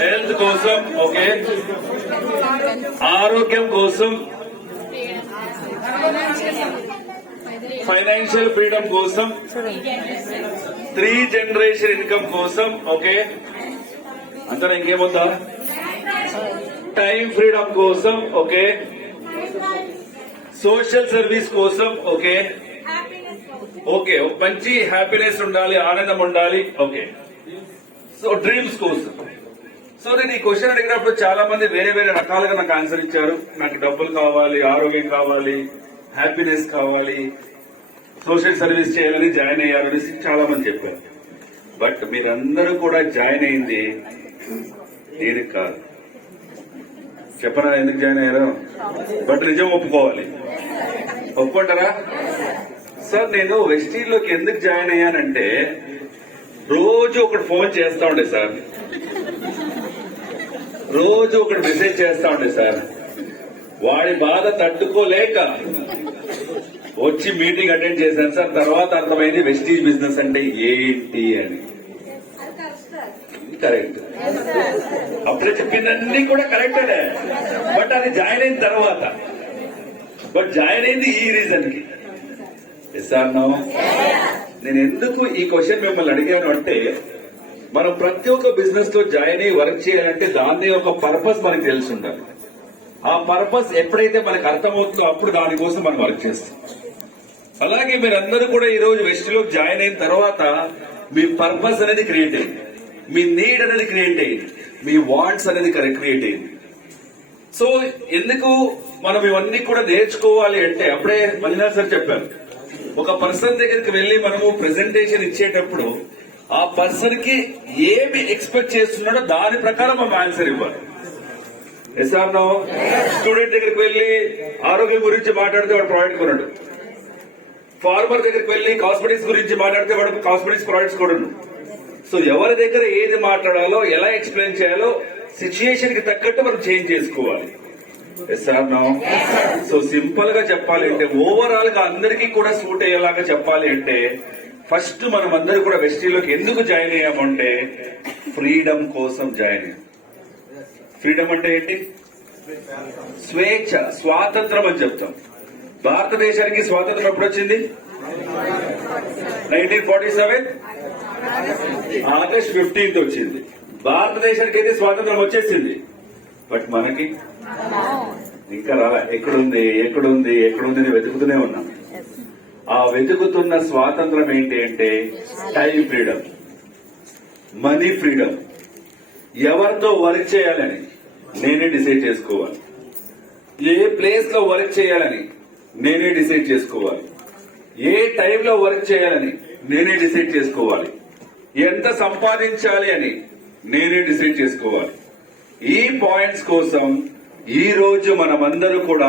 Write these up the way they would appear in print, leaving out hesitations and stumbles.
Health కోసం, okay, ఆరోగ్యం కోసం, ఫైనాన్షియల్ ఫ్రీడమ్ కోసం, 3 జనరేషన్ ఇన్కమ్ కోసం, ఓకే, అంతా ఇంకేముందా, టైం ఫ్రీడమ్ కోసం, ఓకే, సోషల్ సర్వీస్ కోసం, ఓకే, ఓకే, మంచి హ్యాపీనెస్ ఉండాలి, ఆనందం ఉండాలి, ఓకే, సో డ్రీమ్స్ కోసం. సో నేను ఈ క్వశ్చన్ అడిగినప్పుడు చాలా మంది వేరే వేరే రకాలుగా నాకు ఆన్సర్ ఇచ్చారు. నాకు డబ్బులు కావాలి, ఆరోగ్యం కావాలి, హ్యాపీనెస్ కావాలి, సోషల్ సర్వీస్ చేయాలని జాయిన్ అయ్యారని చాలా మంది చెప్పారు. బట్ మీరందరూ కూడా జాయిన్ అయింది దీనికి కాదు. చెప్పనా ఎందుకు జాయిన్ అయ్యారో? బట్ నిజం ఒప్పుకోవాలి. ఒప్పుకుంటారా? సార్ నేను వెస్టీజ్లోకి ఎందుకు జాయిన్ అయ్యానంటే రోజు ఒకటి ఫోన్ చేస్తా ఉండే సార్, రోజు ఒకటి మెసేజ్ చేస్తా ఉండే సార్. వాడి బాధ తట్టుకోలేక వచ్చి మీటింగ్ అటెండ్ చేశాను సార్. తర్వాత అర్థమైంది వెస్టీజ్ బిజినెస్ అంటే ఏంటి అని. కరెక్ట్, అప్పుడే చెప్పిందన్నీ కూడా కరెక్టే. బట్ అది జాయిన్ అయిన తర్వాత, బట్ జాయిన్ అయింది ఈ రీజన్ కి. సార్ నేను ఎందుకు ఈ క్వశ్చన్ మిమ్మల్ని అడిగాను అంటే, మనం ప్రతి ఒక్క బిజినెస్ లో జాయిన్ అయ్యి వర్క్ చేయాలంటే దాని ఒక పర్పస్ మనకు తెలిసి ఉండాలి. ఆ పర్పస్ ఎప్పుడైతే మనకు అర్థమవుతుందో అప్పుడు దానికోసం మనం వర్క్ చేస్తాం. అలాగే మీరందరూ కూడా ఈ రోజు వెస్ట్లో జాయిన్ అయిన తర్వాత మీ పర్పస్ అనేది క్రియేట్ అయింది, మీ నీడ్ అనేది క్రియేట్ అయింది, మీ వాంట్స్ అనేది క్రియేట్ అయింది. సో ఎందుకు మనం ఇవన్నీ కూడా నేర్చుకోవాలి అంటే, అప్పుడే మల్లినాథ్ సార్ చెప్పారు, ఒక పర్సన్ దగ్గరికి వెళ్లి మనము ప్రెజెంటేషన్ ఇచ్చేటప్పుడు ఆ పర్సన్ కి ఏమి ఎక్స్పెక్ట్ చేస్తున్నాడో దాని ప్రకారం మనం ఆన్సర్ ఇవ్వాలి. SR no? స్టూడెంట్ దగ్గరికి వెళ్లి ఆరోగ్యం గురించి మాట్లాడితే వాడు ప్రోడక్ట్ కొనడు. ఫార్మర్ దగ్గరికి వెళ్లి కాస్మెటిక్స్ గురించి మాట్లాడితే వాడు కాస్మెటిక్స్ ప్రొడక్ట్స్ కొనడు. సో ఎవరి దగ్గర ఏది మాట్లాడాలో, ఎలా ఎక్స్ప్లెయిన్ చేయాలో సిచ్యుయేషన్ కి తగ్గట్టు మనం చేంజ్ చేసుకోవాలి. సో సింపుల్ గా చెప్పాలి అంటే, ఓవరాల్ గా అందరికీ కూడా సూట్ అయ్యేలాగా చెప్పాలి అంటే, ఫస్ట్ మనం అందరూ కూడా వెస్టీలోకి ఎందుకు జాయిన్ అయ్యామంటే ఫ్రీడమ్ కోసం జాయిన్ అయ్యాం. ఫ్రీడమ్ అంటే ఏంటి? స్వేచ్ఛ, స్వాతంత్రం అని చెప్తాం. భారతదేశానికి స్వాతంత్రం ఎప్పుడు వచ్చింది? 1947 ఆగస్ట్ 15th వచ్చింది. భారతదేశానికి అయితే స్వాతంత్రం వచ్చేసింది. బట్ మనకి ఇంకా రాలే. ఎక్కడుంది ఎక్కడుంది ఎక్కడుంది అని వెతుకుతూనే ఉన్నాం. ఆ వెతుకుతున్న స్వాతంత్రం ఏంటి అంటే టైం ఫ్రీడమ్, మనీ ఫ్రీడమ్. ఎవరితో వర్క్ చేయాలని నేనే డిసైడ్ చేసుకోవాలి, ఏ ప్లేస్ లో వర్క్ చేయాలని నేనే డిసైడ్ చేసుకోవాలి, ఏ టైంలో వర్క్ చేయాలని నేనే డిసైడ్ చేసుకోవాలి, ఎంత సంపాదించాలి అని నేనే డిసైడ్ చేసుకోవాలి. ఈ పాయింట్స్ కోసం ఈ రోజు మనమందరూ కూడా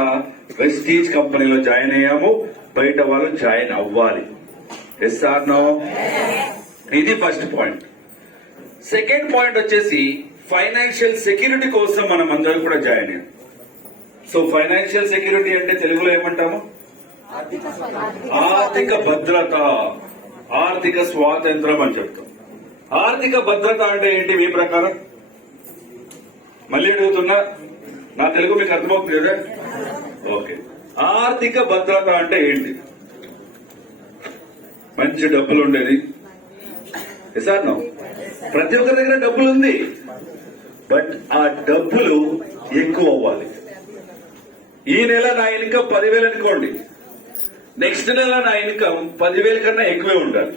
వెస్టీజ్ కంపెనీలో జాయిన్ అయ్యాము. బయట వాళ్ళు జాయిన్ అవ్వాలి. Yes or no? ఇది ఫస్ట్ పాయింట్. సెకండ్ పాయింట్ వచ్చేసి ఫైనాన్షియల్ సెక్యూరిటీ కోసం మనం అందరూ కూడా జాయిన్ అయ్యాం. సో ఫైనాన్షియల్ సెక్యూరిటీ అంటే తెలుగులో ఏమంటాము? ఆర్థిక భద్రత, ఆర్థిక స్వాతంత్రం అని చెప్తాం. ఆర్థిక భద్రత అంటే ఏంటి మీ ప్రకారం? మళ్ళీ అడుగుతున్నా, నా తెలుగు మీకు అర్థమవుతుంది కదా? ఓకే. ఆర్థిక భద్రత అంటే ఏంటి? మంచి డబ్బులు ఉండేది. సార్ నో, ప్రతి ఒక్కరి దగ్గర డబ్బులు ఉంది. బట్ ఆ డబ్బులు ఎక్కువ అవ్వాలి. ఈ నెల నా ఇన్కమ్ 10,000 అనుకోండి, నెక్స్ట్ నెల నా ఇన్కమ్ 10,000 కన్నా ఎక్కువే ఉండాలి.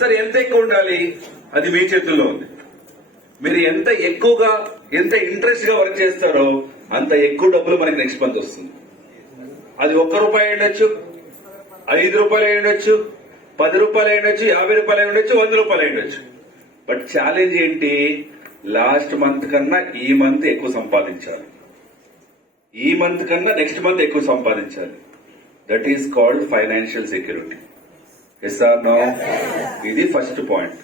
సరే, ఎంత ఎక్కువ ఉండాలి? అది మీ చేతుల్లో ఉంది. మీరు ఎంత ఎక్కువగా, ఎంత ఇంట్రెస్ట్ గా వర్క్ చేస్తారో అంత ఎక్కువ డబ్బులు మనకి నెక్స్ట్ మంత్ వస్తుంది. అది ₹1 అయ్యుండొచ్చు, ₹5 అయ్యుండొచ్చు, ₹10 అయ్యుండొచ్చు, ₹50 అయ్యుండొచ్చు, ₹100 అయ్యుండొచ్చు. బట్ ఛాలెంజ్ ఏంటి? లాస్ట్ మంత్ కన్నా ఈ మంత్ ఎక్కువ సంపాదించాలి, ఈ మంత్ కన్నా నెక్స్ట్ మంత్ ఎక్కువ సంపాదించాలి. That is called financial security. Yes or no? ఇది ఫస్ట్ పాయింట్.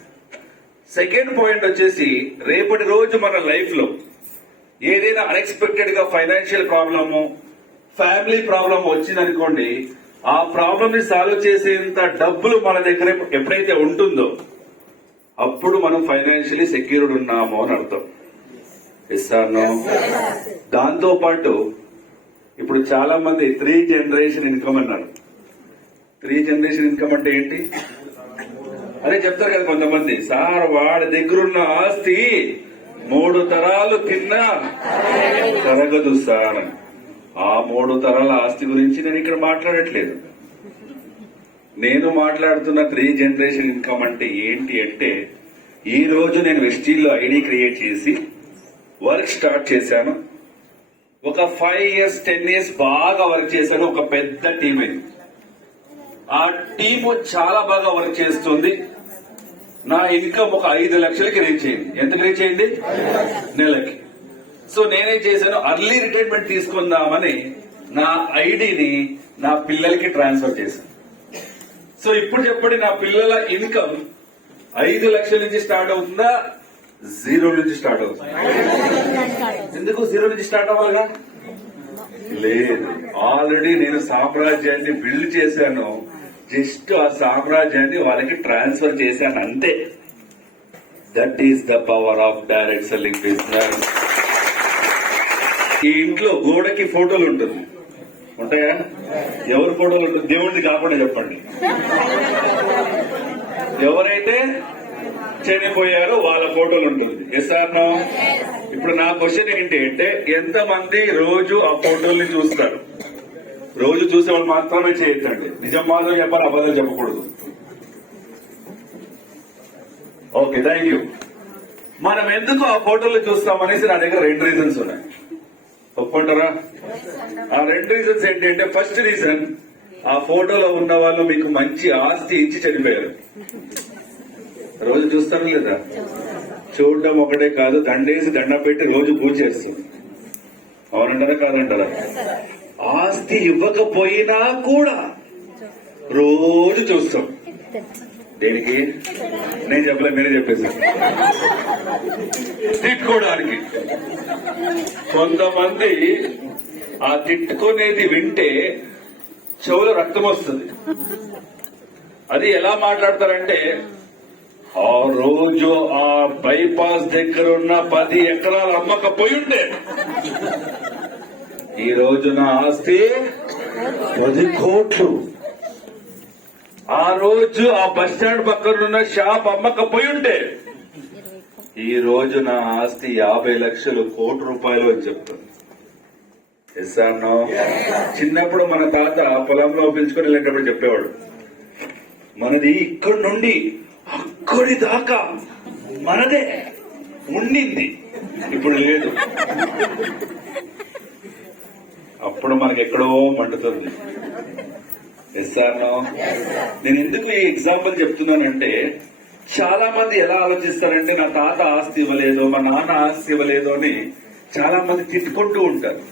సెకండ్ పాయింట్ వచ్చేసి, రేపటి రోజు మన లైఫ్ లో ఏదైనా అన్ఎక్స్పెక్టెడ్ గా ఫైనాన్షియల్ ప్రాబ్లము, ఫ్యామిలీ ప్రాబ్లం వచ్చిందనుకోండి, ఆ ప్రాబ్లం ని సాల్వ్ చేసేంత డబ్బులు మన దగ్గర ఎప్పుడైతే ఉంటుందో అప్పుడు మనం ఫైనాన్షియలీ సెక్యూర్డ్ ఉన్నాము అని అర్థం. ఇస్తాను. దాంతో పాటు ఇప్పుడు చాలా మంది 3 జనరేషన్ ఇన్కమ్ అన్నారు. 3 జనరేషన్ ఇన్కమ్ అంటే ఏంటి? అదే చెప్తారు కదా కొంతమంది, సార్ వాడి దగ్గరున్న ఆస్తి 3 తరాలు తిన్నా తరగదు సార్. ఆ 3 తరాల ఆస్తి గురించి నేను ఇక్కడ మాట్లాడట్లేదు. నేను మాట్లాడుతున్న 3 జనరేషన్ ఇన్కమ్ అంటే ఏంటి అంటే, ఈ రోజు నేను వెస్టీల్లో ఐడి క్రియేట్ చేసి వర్క్ స్టార్ట్ చేశాను. ఒక 5 years 10 years బాగా వర్క్ చేశాను. ఒక పెద్ద టీం అయింది. ఆ టీము చాలా బాగా వర్క్ చేస్తుంది. నా ఇన్కమ్ ఒక 5 లక్షలకి రీచ్ అయింది. ఎంతకు రీచ్ అయింది? నెలకి. సో నేనేం చేశాను, అర్లీ రిటైర్మెంట్ తీసుకుందామని నా ఐడిని నా పిల్లలకి ట్రాన్స్ఫర్ చేశాను. సో ఇప్పుడు చెప్పండి, నా పిల్లల ఇన్కమ్ 5 లక్షల నుంచి స్టార్ట్ అవుతుందా, 0 నుంచి స్టార్ట్ అవుతుంది? ఎందుకు 0 నుంచి స్టార్ట్ అవ్వాలిగా? లేదు, ఆల్రెడీ నేను సామ్రాజ్యాన్ని బిల్డ్ చేశాను. జస్ట్ ఆ సామ్రాజ్యాన్ని వాళ్ళకి ట్రాన్స్ఫర్ చేశాను అంతే. That is the power of direct selling business. ఈ ఇంట్లో గోడకి ఫోటోలు ఉంటుంది, ఉంటాయా? ఎవరి ఫోటోలు ఉంటుంది? దేవుడిది కాకుండా చెప్పండి. ఎవరైతే చనిపోయారో వాళ్ళ ఫోటోలు ఉంటుంది. Yes or no? ఇప్పుడు నా క్వశ్చన్ ఏంటి అంటే, ఎంతమంది రోజు ఆ ఫోటోల్ని చూస్తారు? రోజు చూసే వాళ్ళు మాత్రమే చేయొద్దండి. నిజం మాత్రం చెప్పాలి, అబద్ధం చెప్పకూడదు. Okay, thank you. మనం ఎందుకు ఆ ఫోటోలు చూస్తామనేసి నా దగ్గర 2 రీజన్స్ ఉన్నాయి. ఒప్పుకుంటారా? ఆ 2 రీజన్స్ ఏంటంటే, ఫస్ట్ రీజన్, ఆ ఫోటోలో ఉన్న వాళ్ళు మీకు మంచి ఆస్తి ఇచ్చి చనిపోయారు. రోజు చూస్తాను లేదా? చూడడం ఒకటే కాదు, దండేసి దండ పెట్టి రోజు పూజ చేస్తుంది. అవునంటారా కాదంటారా? ఆస్తి ఇవ్వకపోయినా కూడా రోజు చూస్తాం. దేనికి? నేను చెప్పలే, మీరే చెప్పేసి తిట్టుకోవడానికి. కొంతమంది ఆ తిట్టుకునేది వింటే చెవులో రక్తం వస్తుంది. అది ఎలా మాట్లాడతారంటే, ఆ రోజు ఆ బైపాస్ దగ్గర ఉన్న 10 ఎకరాలు అమ్మకపోయి ఉంటే ఈ రోజు నా ఆస్తి 10 కోట్లు. ఆ రోజు ఆ బస్ స్టాండ్ పక్కన ఉన్న షాప్ అమ్మకపోయి ఉంటే ఈ రోజు నా ఆస్తి 50 లక్షలు, 1 కోటి రూపాయలు అని చెప్తుంది. Yes or no? చిన్నప్పుడు మన తాత పొలంలో పెంచుకొని వెళ్ళేటప్పుడు చెప్పేవాడు, మనది ఇక్కడి నుండి అక్కడి దాకా మనదే ఉండింది, ఇప్పుడు లేదు. అప్పుడు మనకి ఎక్కడో మండుతుంది. Yes or no? నేను ఎందుకు ఈ ఎగ్జాంపుల్ చెప్తున్నానంటే, చాలా మంది ఎలా ఆలోచిస్తారంటే, నా తాత ఆస్తి ఇవ్వలేదు, మా నాన్న ఆస్తి ఇవ్వలేదు అని చాలా మంది తిట్టుకుంటూ ఉంటారు.